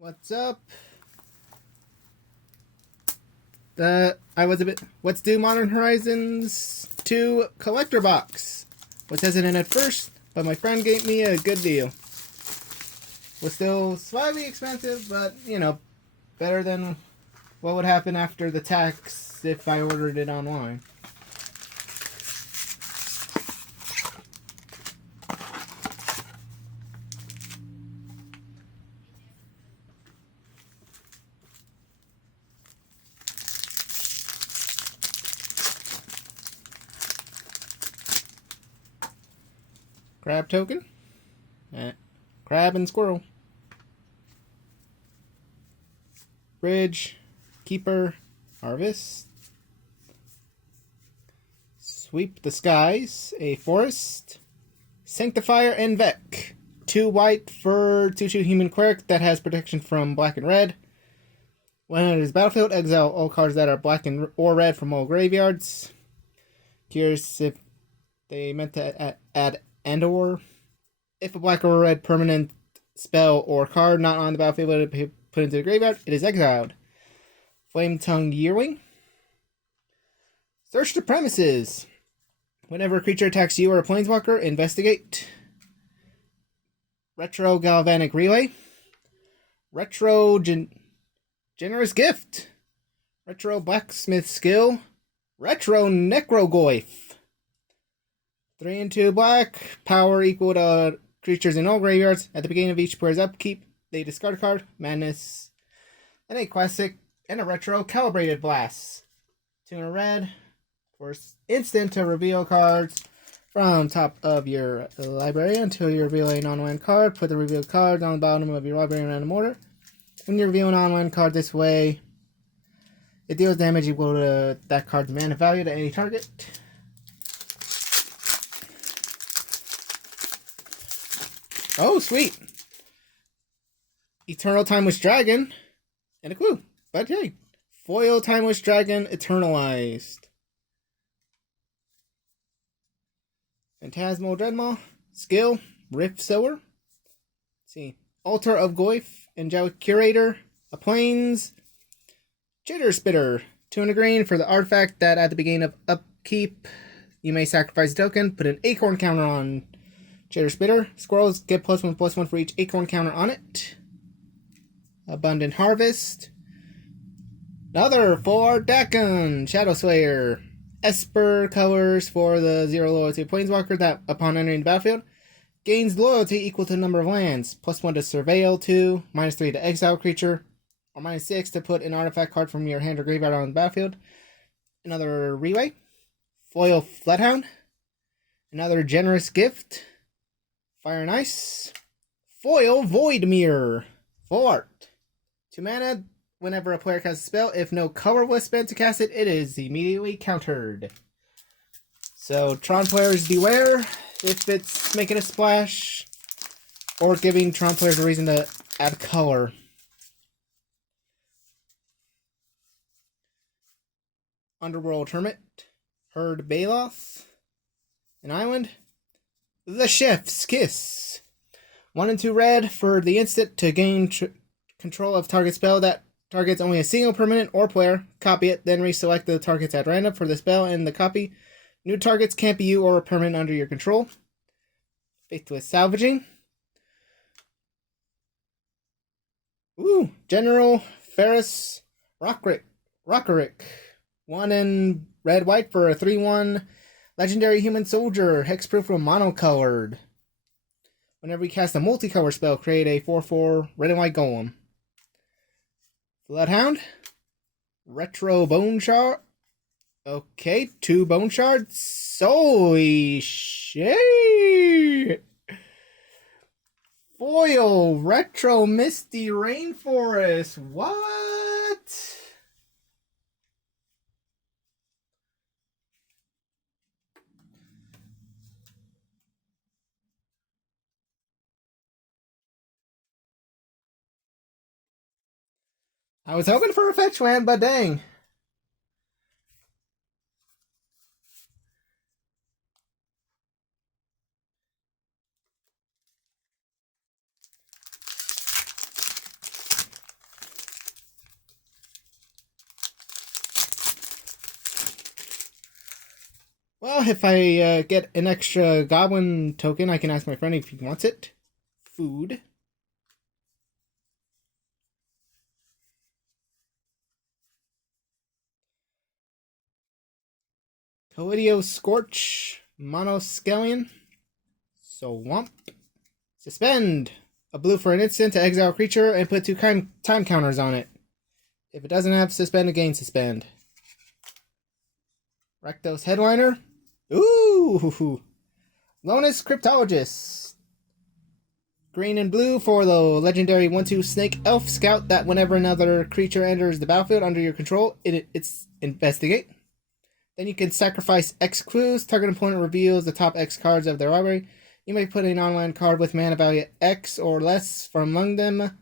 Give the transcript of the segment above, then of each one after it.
What's up? What's due Modern Horizons 2 collector box. Was hesitant at first, but my friend gave me a good deal. Was still slightly expensive, but better than what would happen after the tax if I ordered it online. Crab token. Crab and squirrel. Bridge. Keeper. Harvest. Sweep the skies. A forest. Sanctifier and Vec. 2 white for 2/2 human quirk that has protection from black and red. When it is battlefield, exile all cards that are black and or red from all graveyards. Curious if they meant to add Andor. If a black or red permanent spell or card not on the battlefield would be put into the graveyard, it is exiled. Flame Tongue Yearwing. Search the premises. Whenever a creature attacks you or a planeswalker, investigate. Retro Galvanic Relay. Retro Generous Gift. Retro Blacksmith Skill. Retro Necrogoyf. 3 and 2 black. Power equal to creatures in all graveyards. At the beginning of each player's upkeep, they discard a card. Madness. And a classic and a retro Calibrated Blast. 2 in a red. For instant to reveal cards from top of your library until you reveal a non-land card. Put the revealed card on the bottom of your library in random order. When you reveal a non-land card this way, it deals damage equal to that card's mana value to any target. Oh, sweet. Eternal Timeless Dragon and a clue. But hey, foil Timeless Dragon Eternalized. Phantasmal Dreadmaw. Skill. Rift Sower. Let's see. Altar of Goyf. Angelic Curator. A Plains. Jitter Spitter. 2 and a green for the artifact that at the beginning of upkeep, you may sacrifice a token. Put an acorn counter on Jitter Spitter. Squirrels get +1/+1 for each acorn counter on it. Abundant Harvest. Another for Dakkon. Shadow Slayer. Esper colors for the 0 loyalty planeswalker that, upon entering the battlefield, gains loyalty equal to the number of lands. +1 to surveil 2, -3 to exile creature, or -6 to put an artifact card from your hand or graveyard on the battlefield. Another relay. Foil Floodhound. Another generous gift. Fire and Ice. Foil Void Mirror. Full art. 2 mana. Whenever a player casts a spell, if no color was spent to cast it, it is immediately countered. So, Tron players beware if it's making a splash or giving Tron players a reason to add color. Underworld Hermit. Herd Baloth. An island. The Chef's Kiss. 1 and 2 red for the instant to gain control of target spell that targets only a single permanent or player. Copy it, then reselect the targets at random for the spell and the copy. New targets can't be you or a permanent under your control. Faithless Salvaging. Ooh, General Ferris Rockerick. 1 in red-white for a 3/1 legendary human soldier. Hexproof for monocolored. Whenever you cast a multicolor spell, create a 4/4 red and white golem. Bloodhound. Retro Bone Shard. Okay, 2 Bone Shards. Holy shit! Foil Retro Misty Rainforest. What? I was hoping for a fetch land, but dang. Well, if I get an extra goblin token, I can ask my friend if he wants it. Food. Coidio Scorch. Monoscallion. Swamp. Suspend. A blue for an instant to exile a creature and put 2 time counters on it. If it doesn't have suspend, again suspend. Rakdos Headliner. Ooh! Lonus Cryptologist. Green and blue for the legendary 1/2 Snake Elf Scout that whenever another creature enters the battlefield under your control, it's investigate. Then you can sacrifice X clues. Target opponent reveals the top X cards of their library. You may put an online card with mana value X or less from among them.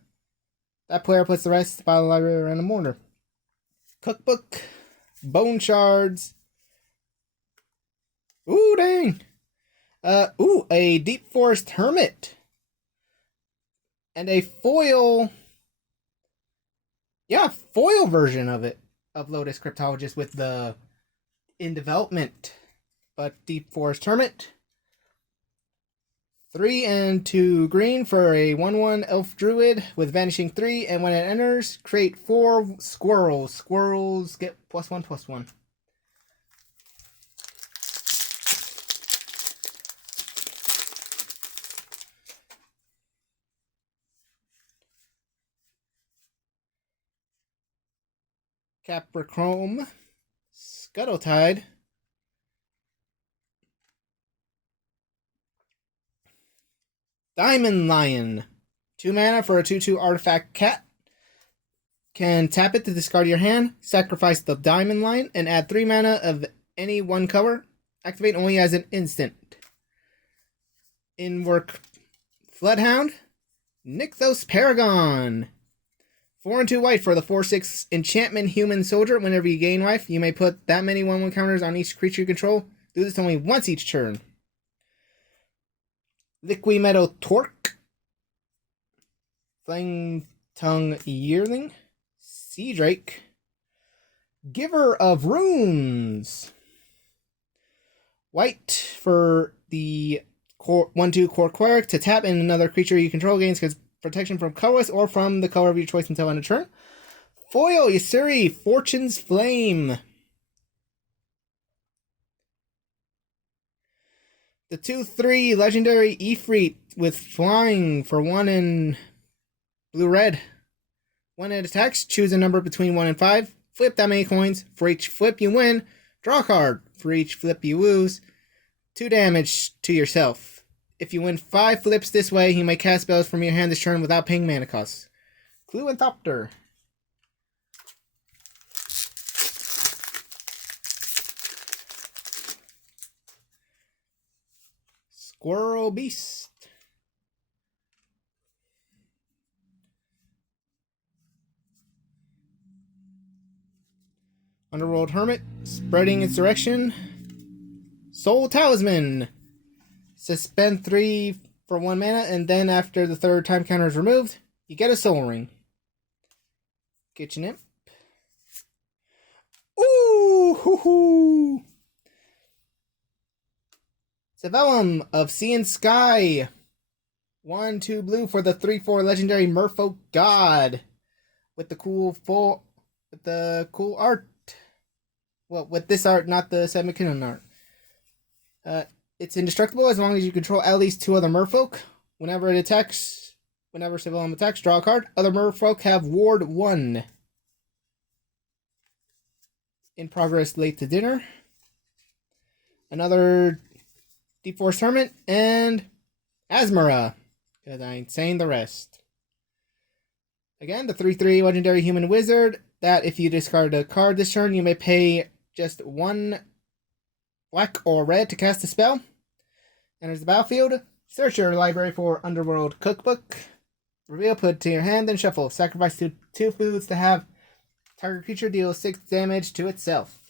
That player puts the rest by the library around the order. Cookbook. Bone Shards. Ooh, dang. A Deep Forest Hermit. And a foil. Yeah, foil version of it. Of Lotus Cryptologist with the in development. But Deep Forest Hermit. 3 and 2 green for a 1/1 Elf Druid with Vanishing 3, and when it enters, create 4 squirrels. Squirrels get +1/+1. Caprichrome. Scuttletide. Diamond Lion. 2 mana for a 2/2 artifact cat. Can tap it to discard your hand, sacrifice the Diamond Lion, and add 3 mana of any 1 color. Activate only as an instant. In-work Floodhound. Nykthos Paragon. 4 and 2 white for the 4/6 enchantment human soldier. Whenever you gain life, you may put that many 1/1 counters on each creature you control. Do this only once each turn. Liquimetal Torque. Flame Tongue Yearling. Sea Drake. Giver of Runes. White for the 1/2 Core Cleric to tap in another creature you control gains protection from colorless or from the color of your choice until end of turn. Foil Yasuri Fortune's Flame. The 2/3 legendary Ifrit with flying for 1 in blue-red. When it attacks, choose a number between 1 and 5. Flip that many coins. For each flip you win, draw a card. For each flip you lose, 2 damage to yourself. If you win 5 flips this way, you may cast spells from your hand this turn without paying mana costs. Cluanthopter. Squirrel Beast. Underworld Hermit, spreading its direction. Soul Talisman. Suspend 3 for 1 mana, and then after the 3rd time counter is removed, you get a Soul Ring. Kitchen Imp. Ooh, hoo hoo. Savellum of Sea and Sky. 1/2 blue for the 3/4 legendary Merfolk God. With the cool art. Well, with this art, not the Seth MacKinnon art. It's indestructible as long as you control at least 2 other merfolk. Whenever Savellum attacks, draw a card. Other merfolk have Ward 1. In progress late to dinner. Another Deep Forest Hermit, and Asmara. Because I ain't saying the rest. Again, the 3/3 legendary human wizard, that if you discard a card this turn, you may pay just 1 black or red to cast a spell. Enters the battlefield. Search your library for Underworld Cookbook. Reveal, put to your hand, then shuffle. Sacrifice 2 foods to have target creature deal 6 damage to itself.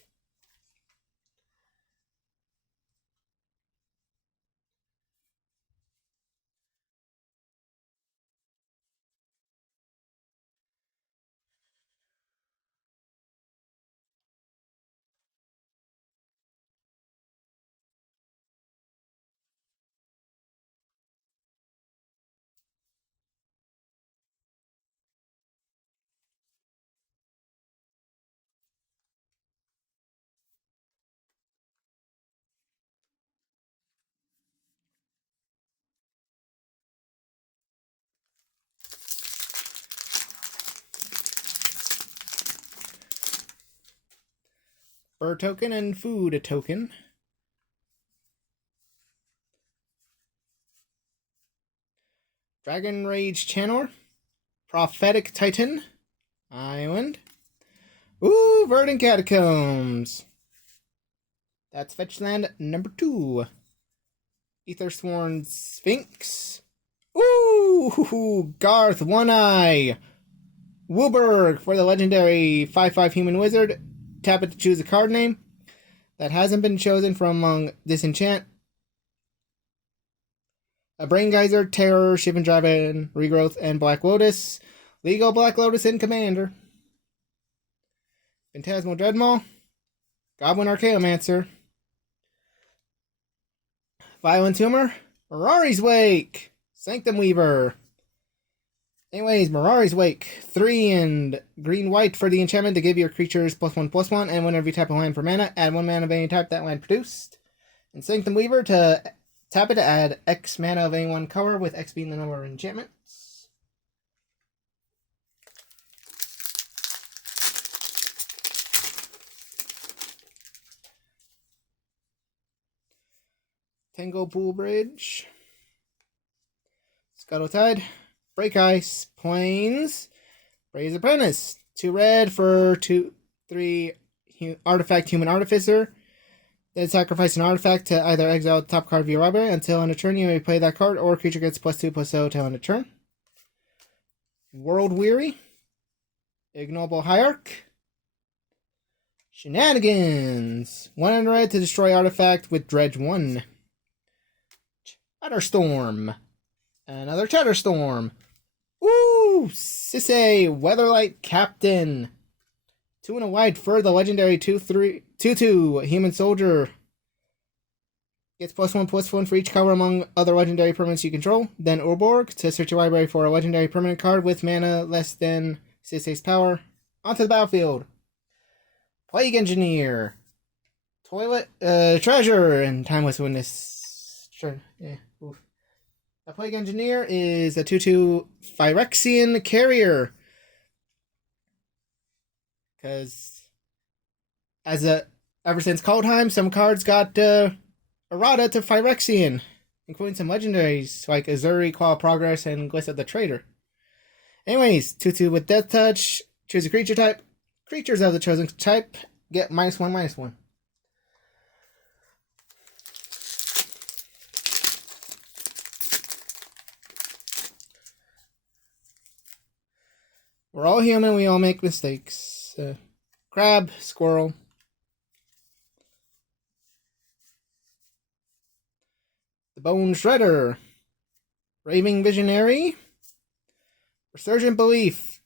Bird token and food token. Dragon Rage Channeler. Prophetic Titan. Island. Ooh, Verdant Catacombs. That's fetch land number 2. Aethersworn Sphinx. Ooh, Garth One Eye. Wooburg for the legendary 5/5 human wizard. Tap it to choose a card name that hasn't been chosen from among Disenchant. A Brain Geyser, Terror, Shivan Dragon, Regrowth, and Black Lotus. Legal Black Lotus in Commander. Phantasmal Dreadmaw. Goblin Archaeomancer. Violent Tumor. Mirari's Wake. Sanctum Weaver. Anyways, Mirari's Wake. 3 and green-white for the enchantment to give your creatures +1/+1, and whenever you tap a land for mana, add 1 mana of any type that land produced. And Sanctum Weaver to tap it to add X mana of any one color, with X being the number of enchantments. Tango Pool Bridge. Scuttle Tide. Break Ice, Plains, Bray's Apprentice. 2 red for 2/3 artifact Human Artificer. Then sacrifice an artifact to either exile the top card of your library. Until end of turn, you may play that card, or creature gets +2/+0 till end of turn. World Weary. Ignoble Hierarch. Shenanigans. 1 and red to destroy artifact with Dredge 1. Chatterstorm. Another Chatterstorm. Ooh, Sisay, Weatherlight Captain. 2 and a white for the legendary 2/2 human soldier. Gets +1/+1 for each color among other legendary permanents you control. Then Urborg to search your library for a legendary permanent card with mana less than Sisay's power. Onto the battlefield. Plague Engineer. Toilet Treasure and Timeless Witness. Sure, yeah. Oof. The Plague Engineer is a 2/2 Phyrexian Carrier. Because ever since Kaldheim, some cards got errata to Phyrexian, including some legendaries like Azuri, Claw of Progress, and Gliss of the Traitor. Anyways, 2/2 with Death Touch. Choose a creature type. Creatures of the chosen type get -1/-1. We're all human, we all make mistakes. Crab, Squirrel. The Bone Shredder. Raving Visionary. Resurgent Belief.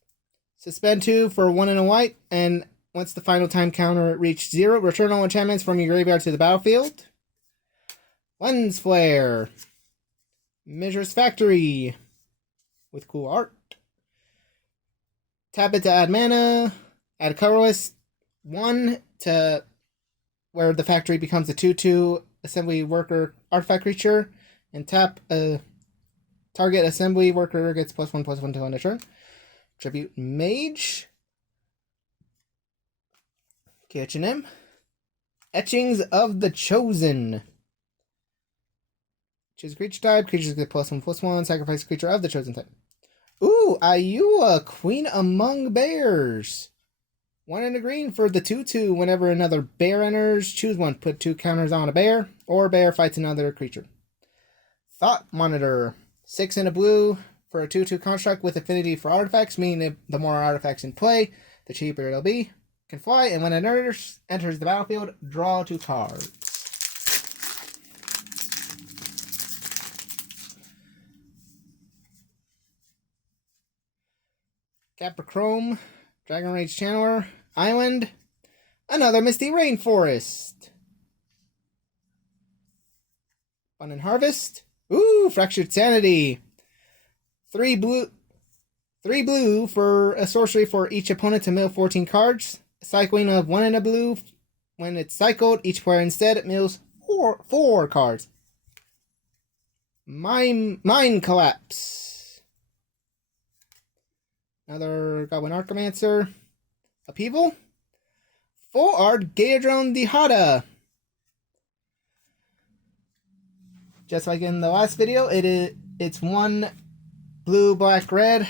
Suspend 2 for 1 and a white, and once the final time counter reached 0, return all enchantments from your graveyard to the battlefield. Lens Flare. Mishra's Factory. With cool art. Tap it to add mana. Add a colorless 1 to where the factory becomes a 2/2 assembly worker artifact creature. And tap a target assembly worker gets +1/+1 till end of turn. Tribute Mage. H&M. Etchings of the Chosen. Choose a creature type. Creatures get +1/+1. Sacrifice a creature of the chosen type. Ooh, Ayua, Queen Among Bears. 1 and a green for the 2/2. Whenever another bear enters, choose 1. Put 2 counters on a bear, or bear fights another creature. Thought Monitor. 6 and a blue for a 2/2 construct with affinity for artifacts, meaning the more artifacts in play, the cheaper it'll be. Can fly, and when it enters the battlefield, draw 2 cards. Caprichrome, Dragon Rage Channeler, Island, another Misty Rainforest. Fun and Harvest. Ooh, Fractured Sanity. 3 blue for a sorcery for each opponent to mill 14 cards. Cycling of 1 and a blue. When it's cycled, each player instead mills 4 cards. Mind Collapse. Another Goblin Archaeomancer. Upheaval. Full art Galeodrome Dihada. Just like in the last video, it's one blue, black, red.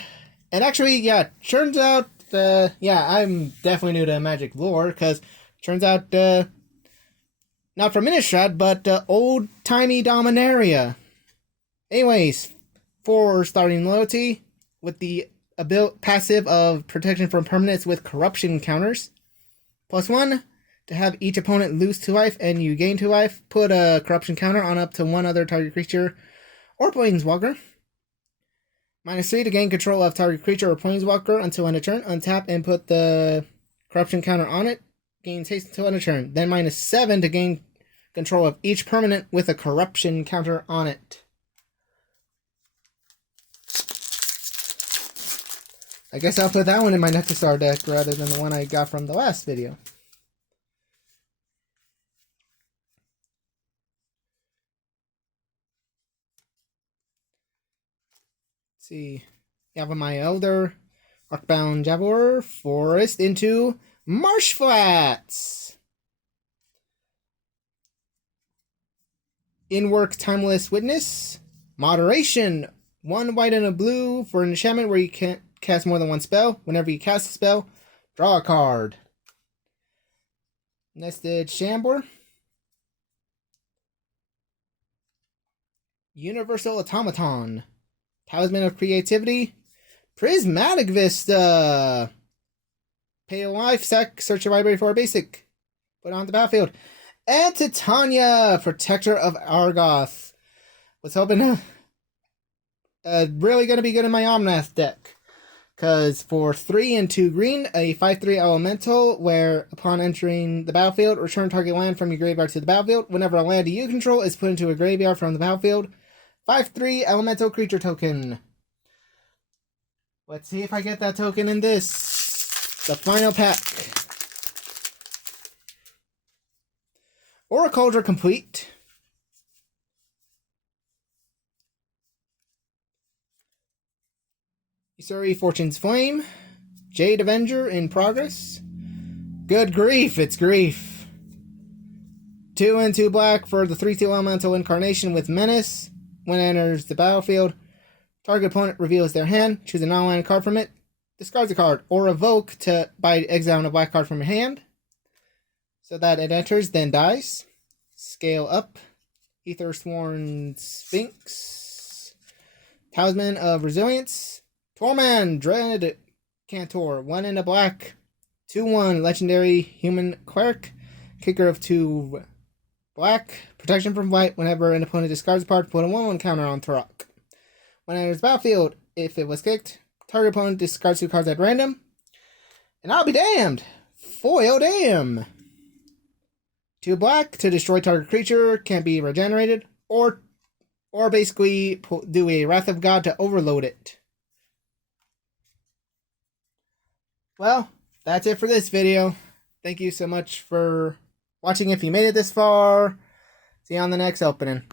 And actually, yeah, turns out, yeah, I'm definitely new to Magic lore, because turns out, not from Innistrad, but old-timey Dominaria. Anyways, for starting loyalty, with the passive of protection from permanents with corruption counters. +1, to have each opponent lose 2 life and you gain 2 life, put a corruption counter on up to one other target creature or planeswalker. -3, to gain control of target creature or planeswalker until end of turn. Untap and put the corruption counter on it. Gains haste until end of turn. Then -7, to gain control of each permanent with a corruption counter on it. I guess I'll put that one in my Nexustar deck rather than the one I got from the last video. Let's see. Have my Elder, Arcbound Javelor, Forest into Marsh Flats. In-work Timeless Witness, Moderation. 1 white and a blue for an enchantment where you can't cast more than one spell. Whenever you cast a spell, draw a card. Nested Chambor. Universal Automaton. Talisman of Creativity. Prismatic Vista. Pay a life, search your library for a basic. Put it on the battlefield. And Titania, Protector of Argoth. Was hoping to really going to be good in my Omnath deck. Because for 3 and 2 green, a 5/3 elemental, where upon entering the battlefield, return target land from your graveyard to the battlefield. Whenever a land you control is put into a graveyard from the battlefield, 5/3 elemental creature token. Let's see if I get that token in this. The final pack. Oracle complete. Isuri Fortune's Flame. Jade Avenger in progress. Good grief, it's grief. 2 and 2 black for the 3/2 elemental incarnation with Menace. When it enters the battlefield, target opponent reveals their hand, choose a non-land card from it, discards a card, or revoke by exiling a black card from your hand, so that it enters, then dies. Scale up. Aethersworn Sphinx. Talisman of Resilience. Tormund, Dread Cantor, 1 and a black, 2/1, legendary human cleric, kicker of 2 black, protection from white. Whenever an opponent discards a card, put a 1/1 counter on Turok. When it enters the battlefield, if it was kicked, target opponent discards 2 cards at random. And I'll be damned! Foil damn! 2 black to destroy target creature, can't be regenerated, or basically do a Wrath of God to overload it. Well, that's it for this video. Thank you so much for watching if you made it this far. See you on the next opening.